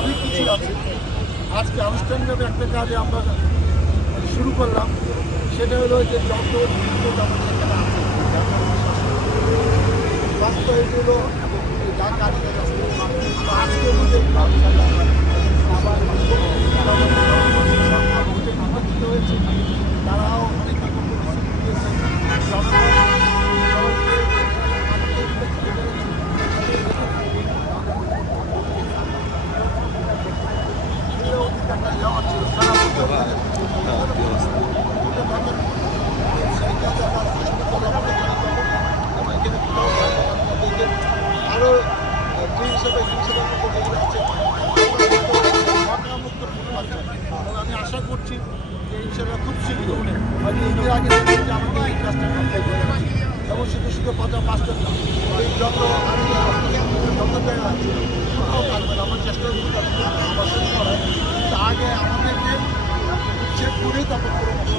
অনেক কিছু আছে। আজকে আনুষ্ঠানিকভাবে একটা কাজে আমরা শুরু করলাম, সেটা হলো যে যত বিদ্যুৎ আমাদের এখানে আছে বাস্তবায়িতগুলো যা কাজ আজকে আবার নির্বাচিত হয়েছে, তারাও অনেক রকম পরিস্থিতি দিয়েছে। আরও যে হিসাবে আছে আমি আশা করছি যে ইনশাল্লাহ খুব শীঘ্র হয়তো ঈদের আগে থেকে আমাদের এই কাজটা কমপ্লিট হয়ে যাচ্ছে। এবং শুধু শুধু পাঁচটা না, এই যত যত জায়গা আছে কোথাও থাকবে না। আমার চেষ্টা করতে করায় আগে আমাদেরকে চেক করেই তারপর পরামর্শ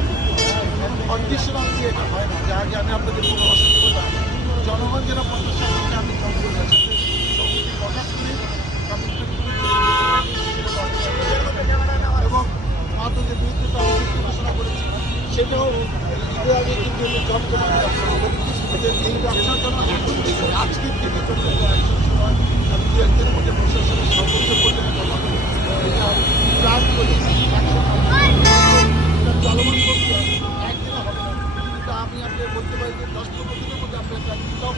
কন্ডিশনাল দিয়ে এটা হয় না যে আগে আমি আপনাদের পরামর্শ করবো। জনগণ যেটা প্রত্যাশা করছে আমি জনগণের সাথে সমিতি প্রকাশ করি এবং মাদকের বিরুদ্ধে তো আমি ঘোষণা করেছি। সেটাও ঈদের আগে কিন্তু জমজমাট ব্যবসা হবে। এই ব্যবসার জন্য এখন থেকে আজকের থেকে চলতে সময় আমি দু একদিনের মধ্যে প্রশাসনের সর্বোচ্চ পর্যায়ে এটা প্ল্যান করে চলমান করতে হবে। একদিনে হবে না, কিন্তু আমি আপনাকে বলতে পারি যে 10-15 দিনের মধ্যে আমরা একটা বিপ্লব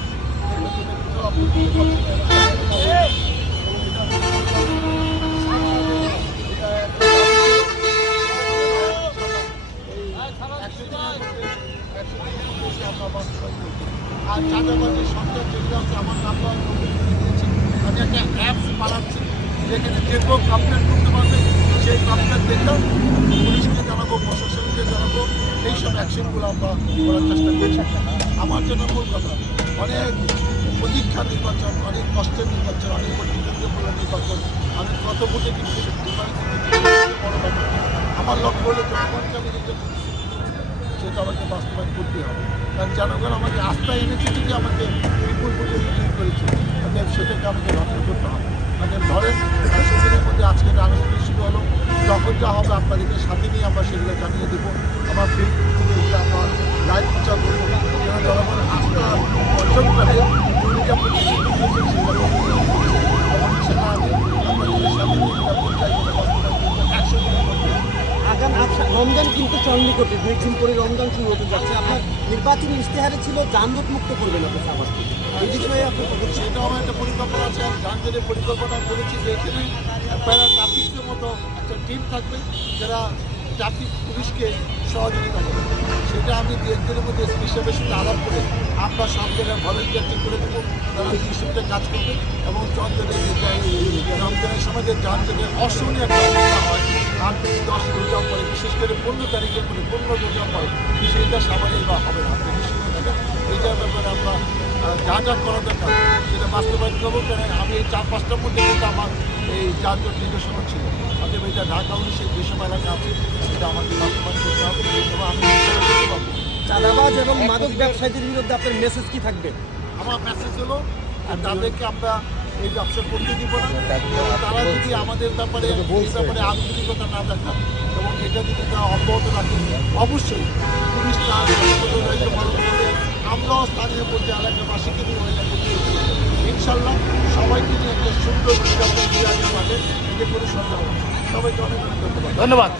আর চাঁদাবাজি সরকার যেগুলো আছে আমার নাম্বার দিয়েছি। আমি একটা অ্যাপস বানাচ্ছি যেখানে যে কেউ কমপ্লেন করতে পারবে, সেই কমপ্লেন দেখলাম পুলিশকে জানাবো, প্রশাসনকে জানাবো, এইসব অ্যাকশনগুলো আমরা করার চেষ্টা করছি। আমার জন্য মূল কথা অনেক প্রতীক্ষা নির্বাচন, অনেক কষ্টের নির্বাচন, অনেক প্রতিযোগিতামূলক নির্বাচন। আমি কত ভোটে কিন্তু বড় ব্যাপার। আমার লক্ষ্য হলো জনগণকে আমি যে সেটা আমাকে বাস্তবায়ন করতে হবে, কারণ জনগণ আমাকে আস্থায় এনেছে যে আমাকে বিপুল ভোটে বিজয়ী করেছে, অতএব সেটাকে আমাকে রক্ষা করতে হবে। মানে ধরেন সেদিনের মধ্যে আজকে আনুষ্ঠানিক শুরু হলো, যখন যা হবে আপনাদেরকে সাথে নিয়ে আমরা সেগুলো জানিয়ে দেবো। আমার ফেসবুক থেকে এগুলো আমার লাইভ প্রচার করবো, যেন জনগণের আস্থা অর্জন করে দুর্নীতিটা প্রতিশ্রুতি দিয়েছে সেগুলো এবং সেটা আমি আপনাদের সাথে নিয়ে আগামী রমজান কিন্তু চন্ডিকটে 2 দিন পরে রমজান শুরু হতে যাচ্ছে। আপনার নির্বাচনী ইশতেহারে ছিল যানজট মুক্ত করবেন আপনি আবার এই বিষয়ে আপনার সেটাও আমার একটা পরিকল্পনা আছে। আমি যানজটের পরিকল্পনা করেছি যে এখানে প্যারা ট্রাফিকের মতো একটা টিম থাকবে যারা ট্রাফিক পুলিশকে সহযোগিতা করবে। সেটা আমি 2 একদিনের মধ্যে হিসেবের সাথে আলাপ করে আমরা সব জায়গায় ভলেন্টিয়ারটি করে দেবো, তারা এই হিসেবে কাজ করবে এবং রমজানের সময় যে যানজটের অসহনীয় একটা অবস্থা হয় 8 থেকে 10 রোজা পরে, বিশেষ করে 15 তারিখের পরে 15 রোজা পরে সেইটা সামাজিক বা হবে না। আপনি নিশ্চিত থাকেন এইটার ব্যাপারে আমরা যা যা করা দরকার সেটা বাস্তবায়ন করবো। কারণ আমি এই 4-5টার মধ্যে কিন্তু আমার এই যানজট নির্দেশনা ছিল, অতএব এটা ঢাকা 19-এর যেসব এলাকা আছে সেটা আমাকে বাস্তবায়ন করতে হবে এবং আমি করতে পারবো। চাঁদাবাজ এবং মাদক ব্যবসায়ীদের বিরুদ্ধে আপনার মেসেজ কি থাকবে? আমার মেসেজ হলো তাদেরকে আমরা এই ব্যবসা করতে দিব না। তারা যদি আমাদের ব্যাপারে আন্তরিকতা না দেখান এবং এটা যদি তারা অব্যাহত রাখেন, অবশ্যই পুলিশ তার দায়িত্ব পালন করবে। আমরাও স্থানীয় পর্যায়ে এলাকাবাসীকে নিয়ে এটা করতে ইনশাল্লাহ সবাইকে নিয়ে একটা সুন্দর উদযাপন বিরাজমান পাবে, এতে কোনো সন্দেহ নেই। সবাইকে অনেক অনেক ধন্যবাদ।